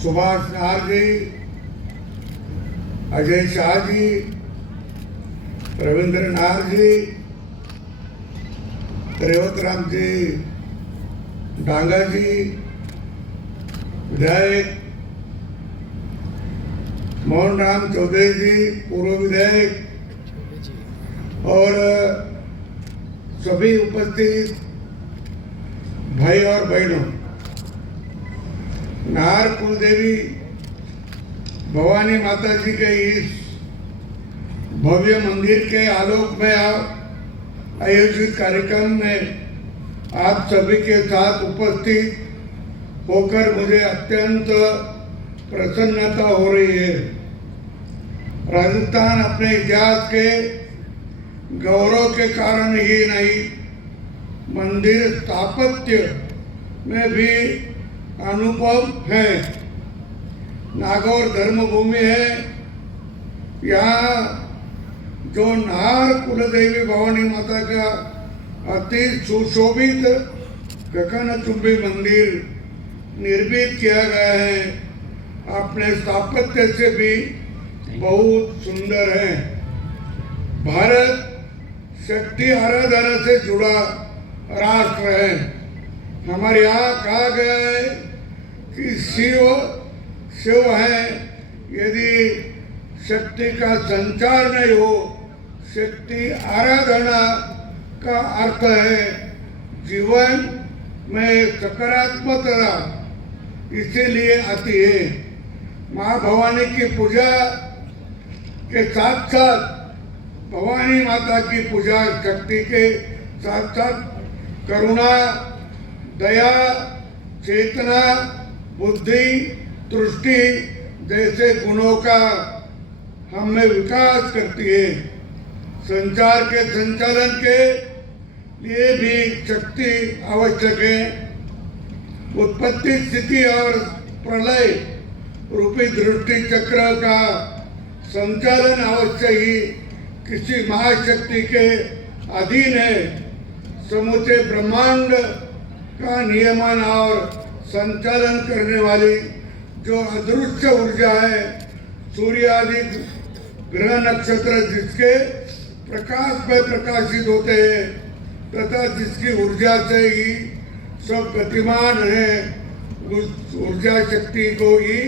सुभाष नार जी, अजय शाह जी, रविंद्र नार जी, रेवत राम जी डांगा जी विधायक, मोहन राम चौधरी जी पूर्व विधायक और सभी उपस्थित भाई और बहनों, नाहर कुलदेवी भवानी माता जी के इस भव्य मंदिर के आलोक में आयोजित कार्यक्रम में आप सभी के साथ उपस्थित होकर मुझे अत्यंत प्रसन्नता हो रही है। राजस्थान अपने इतिहास के गौरव के कारण ही नहीं, मंदिर स्थापत्य में भी अनुभव है। नागौर धर्मभूमि है। यहाँ जो नाहर कुलदेवी भवानी माता का अति सुशोभित गगनचुंबी मंदिर निर्मित किया गया है, अपने स्थापत्य से भी बहुत सुंदर है। भारत शक्ति आराधना से जुड़ा राष्ट्र है। हमारे यहाँ कहा गया है कि शिव है, यदि शक्ति का संचार नहीं हो, शक्ति आराधना का अर्थ है जीवन में सकारात्मकता इसीलिए आती है। माँ भवानी की पूजा के साथ साथ भवानी माता की पूजा शक्ति के साथ साथ करुणा, दया, चेतना, बुद्धि, दृष्टि जैसे गुणों का हम में विकास करती है। संचार के संचालन के लिए भी शक्ति आवश्यक है। उत्पत्ति, स्थिति और प्रलय रूपी दृष्टि चक्र का संचालन अवश्य ही किसी महाशक्ति के अधीन है। समूचे ब्रह्मांड का नियमन और संचालन करने वाली जो अदृश्य ऊर्जा है, सूर्य आदि ग्रह नक्षत्र जिसके प्रकाश में प्रकाशित होते हैं तथा जिसकी ऊर्जा से ही सब गतिमान है, उस ऊर्जा शक्ति को ही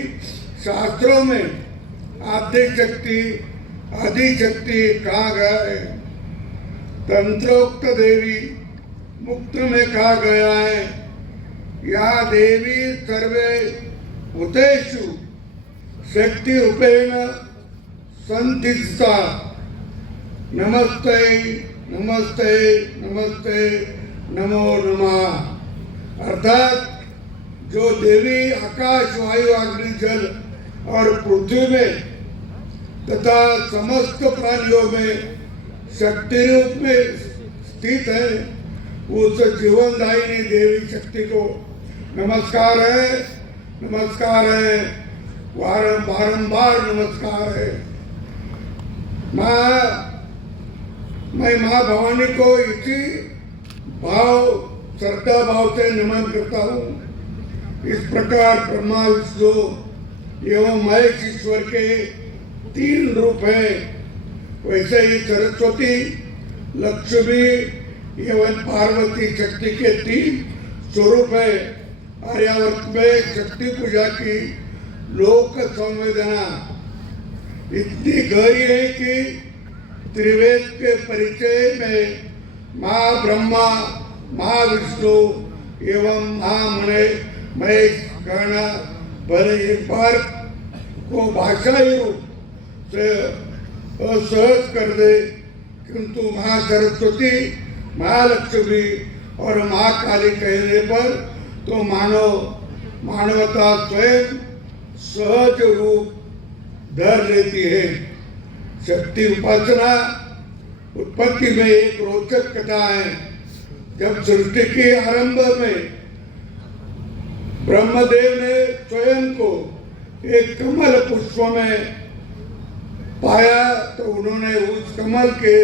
शास्त्रों में आद्य शक्ति, आदि शक्ति कहा गया है। तंत्रोक्त देवी मुक्त में कहा गया है, या देवी सर्वे भूतेषु शक्ति रूपेण संस्थिता। नमस्ते नमस्ते नमस्ते नमो नमः। अर्थात जो देवी आकाश, वायु, अग्नि, जल और पृथ्वी में तथा समस्त प्राणियों में शक्ति रूप में स्थित है, उस जीवनदायिनी देवी शक्ति को नमस्कार है, नमस्कार है, बारंबार नमस्कार है। मैं माँ भवानी को इसी भाव, श्रद्धा भाव से नमन करता हूँ। इस प्रकार ब्रह्मा, विष्णु एवं महेश ईश्वर के 3 रूप हैं, वैसे ही सरस्वती, लक्ष्मी एवं पार्वती शक्ति के 3 स्वरूप है। आर्यावर्त में शक्ति पूजा की लोक संवेदना इतनी गहरी है कि त्रिवेद के परिचय में माँ ब्रह्मा, माँ विष्णु एवं माँ महेश कहना भले एक बार को भाषाई रूप से असहज कर दे, किंतु माँ सरस्वती, माँ लक्ष्मी और माँ काली कहने पर तो मानवता स्वयं सहज रूप धर लेती है। शक्ति उपासना उत्पत्ति में एक रोचक कथा है। जब सृष्टि के आरंभ में ब्रह्मदेव ने स्वयं को एक कमल पुष्प में पाया तो उन्होंने उस कमल के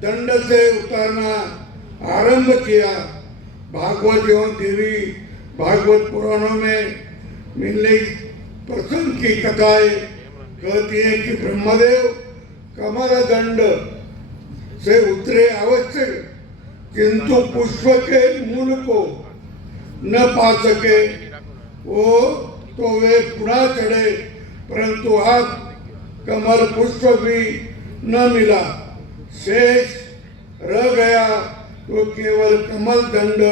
दंड से उतारना आरंभ किया। भागवत एवं देवी भागवत पुराणों में मिलने प्रसंग की कथाएं कहती है कि ब्रह्मदेव कमलदंड से उतरे अवश्य, किंतु पुष्प के मूल को न पा सके। वो तो वे पुनः चढ़े, परंतु अब कमल पुष्प भी न मिला। शेष रह गया तो केवल कमल दंड।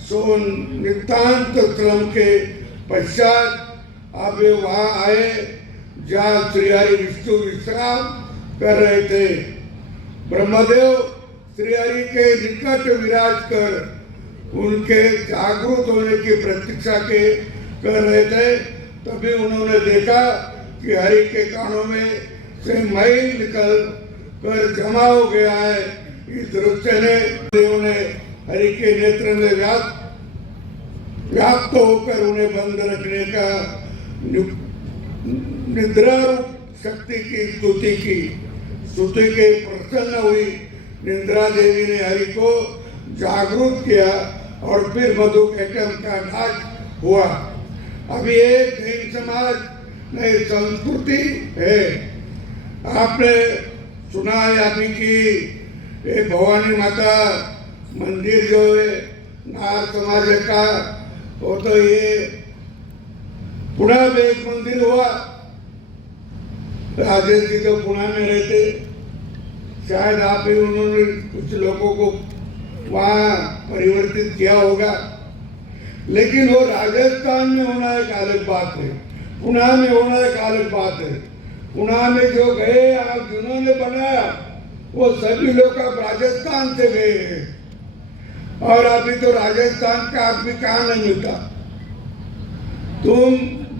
सो नितांत श्रम के पश्चात अब वे वहां आए जहाँ श्री हरि विष्णु विश्राम कर रहे थे। ब्रह्मदेव श्री हरि के निकट विराज कर उनके जागृत होने की प्रतीक्षा कर रहे थे। तभी उन्होंने देखा कि हरि के कानों में से मैल निकल कर जमा हो गया है। इस दृश्य ने देव ने हरि के नेत्र में व्याप्त होकर उन्हें बंद रखने का निद्रा शक्ति की स्तुति की। स्तुति के प्रसन्न हुई निद्रा देवी ने हरि को जागरूक किया और फिर मधुकैटभ का नाच हुआ। अभी ये जैन समाज में संस्कृति है। आपने सुना है अभी कि ये भवानी माता मंदिर जो है नार समाज का, वो तो ये पुणे में एक मंदिर हुआ। राजेश जी तो पुणे में रहते, शायद आप ही उन्होंने कुछ लोगों को वहाँ परिवर्तित किया होगा। लेकिन वो राजस्थान में होना एक अलग बात है, पुणे में होना एक अलग बात है। पुणे में जो गए आप जिन्होंने बनाया वो सभी लोग अब राजस्थान से गए हैं, और अभी तो राजस्थान का आदमी कहाँ नहीं मिलता। तुम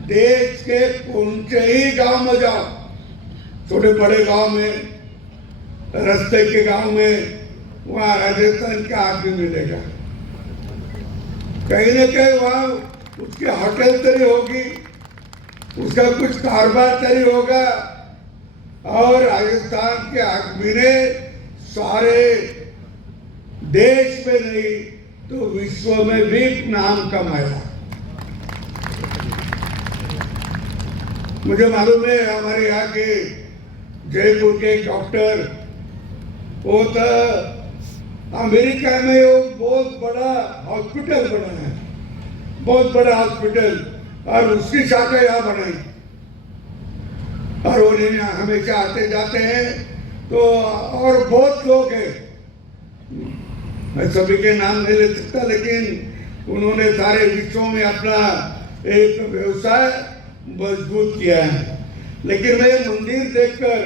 देश के कौन से ही गांव में जाओ, छोटे बड़े गांव में, रास्ते के गांव में, वहाँ राजस्थान का आदमी मिलेगा। कहीं न कहीं वहाँ उसकी होटल तरी होगी, उसका कुछ कारोबार तरी होगा, और राजस्थान के आदमी ने सारे देश में नहीं तो विश्व में भी नाम कमाया। मुझे मालूम है हमारे यहाँ के जयपुर के डॉक्टर, वो तो अमेरिका में वो बहुत बड़ा हॉस्पिटल बना है, बहुत बड़ा हॉस्पिटल, और उसकी शाखा यहाँ बनाई, और उन्हें हमेशा आते जाते हैं। तो और बहुत लोग हैं, मैं सभी के नाम नहीं ले सकता, लेकिन उन्होंने सारे विश्व में अपना एक व्यवसाय मजबूत किया है। लेकिन मैं मंदिर देखकर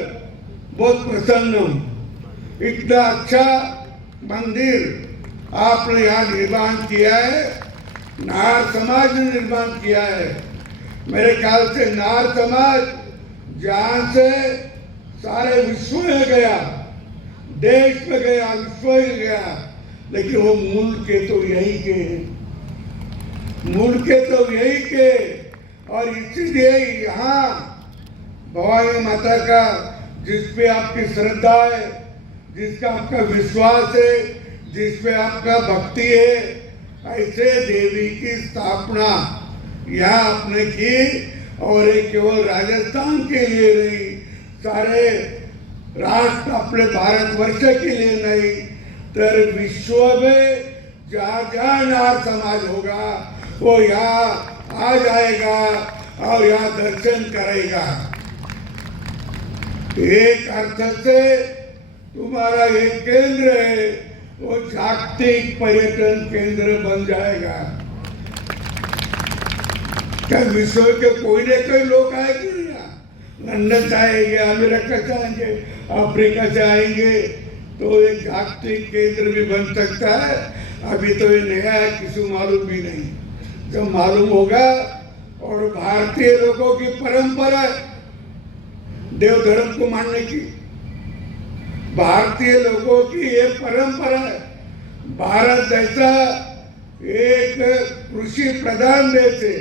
बहुत प्रसन्न हूँ। इतना अच्छा मंदिर आपने यहाँ निर्माण किया है, नार समाज ने निर्माण किया है। मेरे ख्याल से नार समाज जहाँ से सारे विश्व में गया, देश में गया, विश्व में गया, लेकिन वो मूल के तो यही के, मूल के तो यही के। और इसीलिए यहाँ भवानी माता का, जिस पे आपकी श्रद्धा है, जिसका आपका विश्वास है, जिस पे आपका भक्ति है, ऐसे देवी की स्थापना यहाँ आपने की। और ये केवल राजस्थान के लिए नहीं, सारे राष्ट्र अपने भारतवर्ष के लिए नहीं, तो विश्व में जहाँ जहाँ नार समाज होगा वो यहाँ आ जाएगा और यहाँ दर्शन करेगा। एक अर्थ से तुम्हारा एक केंद्र है, वो जागतिक पर्यटन केंद्र बन जाएगा। क्या विश्व के कोई न कोई लोग आएंगे, लंदन से आएंगे, अमेरिका से आएंगे, अफ्रीका से आएंगे, तो एक जागतिक केंद्र भी बन सकता है। अभी तो ये नया है, किसी मालूम भी नहीं। जब मालूम होगा, और भारतीय लोगों की परंपरा देव धर्म को मानने की, भारतीय लोगों की ये परंपरा है। भारत जैसा एक कृषि प्रधान देश है,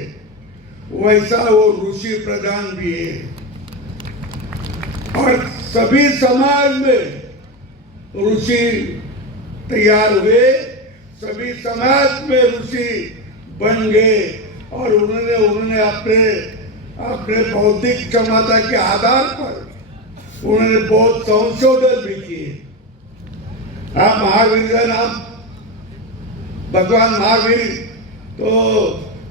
वैसा वो ऋषि प्रधान भी है। और सभी समाज में ऋषि तैयार हुए, सभी समाज में ऋषि बन गए, और उन्होंने अपने बौद्धिक क्षमता के आधार पर उन्होंने बहुत संशोधन भी किए। आप महावीर का नाम, भगवान महावीर तो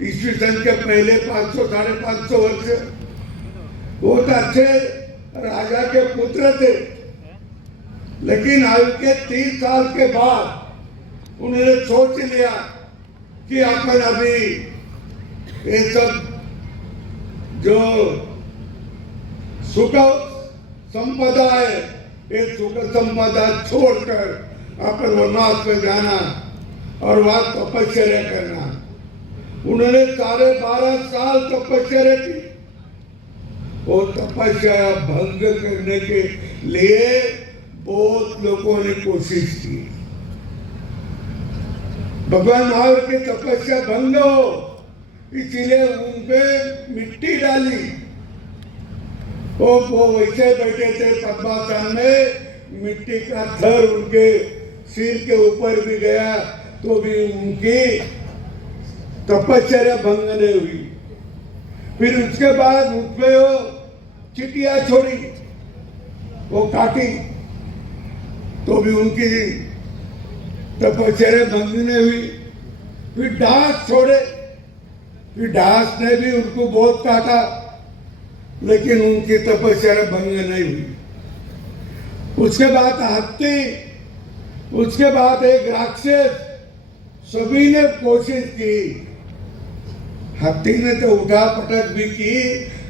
ईस्वी सन के पहले 500 साढ़े 500 वर्ष बहुत अच्छे राजा के पुत्र थे, लेकिन आयु के 30 साल के बाद उन्होंने सोच लिया कि अपन अभी ये सब जो सुख संपदा है, ये सुख संपदा छोड़कर अपन वनवास में जाना और वहां तपस्या करना। उन्होंने 12.5 साल तपस्या की। वो तपस्या भंग करने के लिए बहुत लोगों ने कोशिश की। भगवान महावीर की तपस्या भंग हो, इसीलिए उन पे मिट्टी डाली। वो वैसे बैठे थे पद्मासन में, मिट्टी का थर उनके सिर के ऊपर भी गया तो भी उनकी तपस्या भंग नहीं हुई। फिर उसके बाद उसमें वो चिटिया छोड़ी, वो काटी तो भी उनकी तपस्या भंग नहीं हुई। फिर डांस छोड़े, फिर डांस ने भी उनको बहुत काटा, लेकिन उनकी तपस्या भंग नहीं हुई। उसके बाद हाथी, उसके बाद एक राक्षस, सभी ने कोशिश की। हाथी ने तो उठा पटक भी की,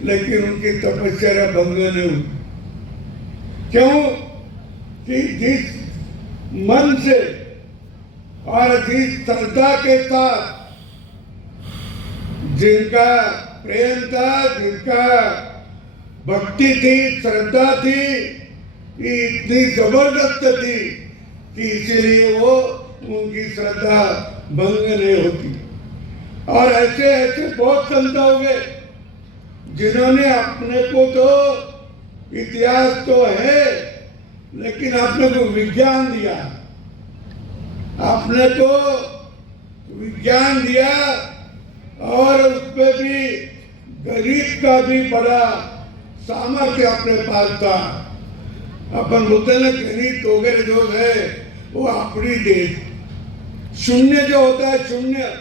लेकिन उनकी तपस्या भंग नहीं हुई। क्यों? कि जिस मन से और जिस श्रद्धा के साथ, जिनका प्रेम था, जिनका भक्ति थी, श्रद्धा थी, इतनी जबरदस्त थी कि इसीलिए वो उनकी श्रद्धा भंग नहीं होती। और ऐसे ऐसे बहुत संत हो गए जिन्होंने अपने को तो इतिहास तो है, लेकिन अपने को विज्ञान दिया, अपने को विज्ञान दिया, और उसमें भी गणित का भी बड़ा सामर्थ्य अपने पास था। अपन बोलते ना गणित वगैरह जो है वो अपनी देश, शून्य जो होता है, शून्य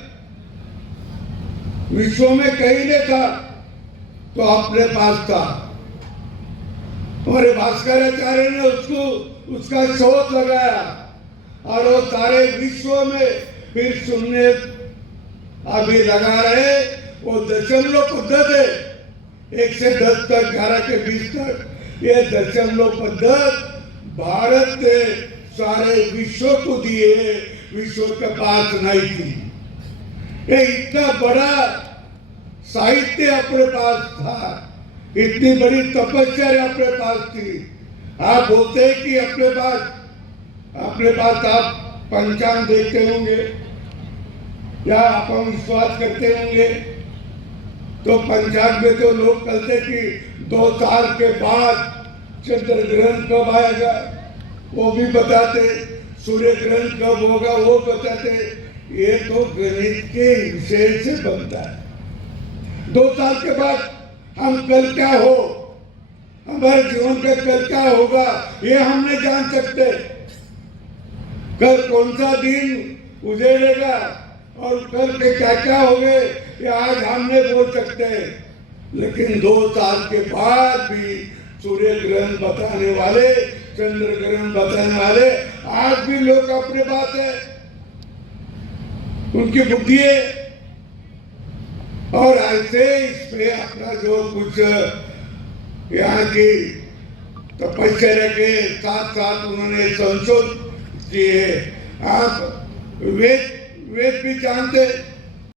विश्व में कहीं नहीं था तो अपने पास था। हमारे भास्कराचार्य ने उसका शोध लगाया और वो सारे विश्व में फिर शून्य अभी लगा रहे। वो दशमलव पद्धत है, 1 से 10 तक, 11 के 20 तक। ये दशमलव पद्धत भारत ने सारे विश्व को दिए, विश्व के पास नहीं थी। ये इतना बड़ा साहित्य अपने पास था, इतनी बड़ी तपस्या अपने पास थी। आप बोलते हैं कि अपने पास आप पंचांग देखते होंगे या आप विश्वास करते होंगे, तो पंचांग में तो लोग कहते कि 2 साल के बाद चंद्र ग्रहण कब आएगा वो भी बताते, सूर्य ग्रहण कब होगा वो बताते। ये तो गणित के विषय से बनता है। 2 साल के बाद हम कल क्या हो, हमारे जीवन का कल क्या होगा, ये हम नहीं जान सकते। कल कौन सा दिन उजड़ेगा और कल के क्या क्या होंगे ये आज हम नहीं बोल सकते। लेकिन 2 साल के बाद भी सूर्य ग्रहण बताने वाले, चंद्र ग्रहण बताने वाले आज भी लोग अपने पास है, उनकी बुद्धि है। और ऐसे इसमें अपना जो कुछ यहाँ की तपस्या के साथ साथ उन्होंने संशोधन किए। आप वेद भी जानते